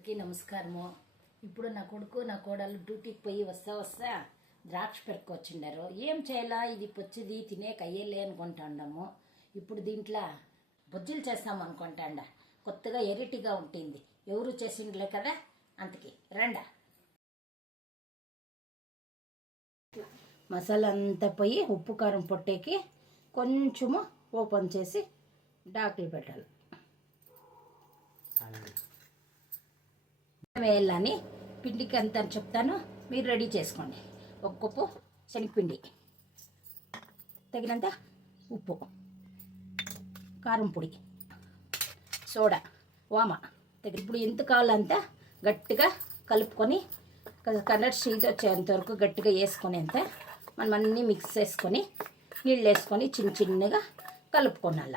అందరికీ నమస్కారము. ఇప్పుడు నా కొడుకు నా కోడలు డ్యూటీకి పోయి వస్తా ద్రాక్ష పెరుక్కొచ్చిండారు. ఏం చేయాలా, ఇది పొచ్చిది తినేక అయ్యేలే అనుకుంటాండాము. ఇప్పుడు దీంట్లో బొజ్జులు చేస్తాము అనుకుంటాండ. కొత్తగా ఎరిటిగా ఉంటుంది, ఎవరు చేసిండలే కదా, అంతకి రండా. మసాలా అంతా పోయి ఉప్పు కారం పొట్టేకి కొంచెము ఓపెన్ చేసి డాకులు పెట్టాలి. వేయాలని పిండికి అంత చెప్తాను, మీరు రెడీ చేసుకోండి. ఒక కప్పు శనగపిండి, తగినంత ఉప్పు, కారం పొడి, సోడా, వామ తగిన. ఇప్పుడు ఎంత కావాలంత గట్టిగా కలుపుకొని కలర్ షీట్ వచ్చేంత వరకు గట్టిగా వేసుకునేంత మనం అన్నీ మిక్స్ చేసుకొని నీళ్ళు వేసుకొని చిన్న చిన్నగా కలుపుకోనాల.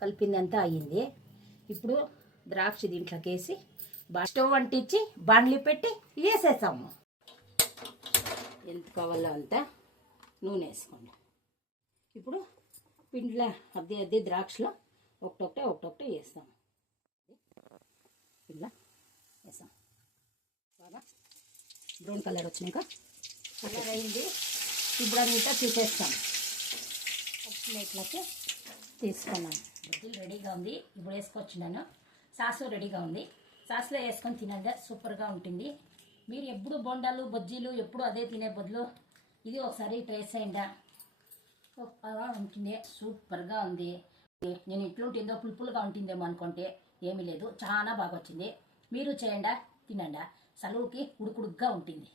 కలిపిందంతా అయ్యింది. ఇప్పుడు ద్రాక్ష దీంట్లోకి వేసి స్టవ్ అంటించి బాండ్లీ పెట్టి వేసేసాము. ఎంత కావాలో అంత నూనె వేసుకోండి. ఇప్పుడు పిండిలో అద్దె ద్రాక్షలో ఒకటొకటే వేస్తాము. ఇలా వేసాం. బాగా బ్రౌన్ కలర్ వచ్చినాక కలర్ అయింది. ఇప్పుడు అంతా తీసేస్తాం. ఒక ప్లేట్లోకి తీసుకున్నాను. బజ్జీలు రెడీగా ఉంది. ఇప్పుడు వేసుకొచ్చినాను. సాసు రెడీగా ఉంది. సాసులో వేసుకొని తినండి, సూపర్గా ఉంటుంది. మీరు ఎప్పుడు బొండాలు బజ్జీలు ఎప్పుడు అదే తినే బదులు ఇది ఒకసారి ట్రై చేయండి. సూపర్గా ఉంటుంది, సూపర్గా ఉంది. నేను ఇట్లుంటుందో పులుపులుగా ఉంటుందేమో అనుకుంటే ఏమీ లేదు, చాలా బాగా వచ్చింది. మీరు చేయండి, తినండి. సలువుకి ఉడుకుడుగ్గా ఉంటుంది.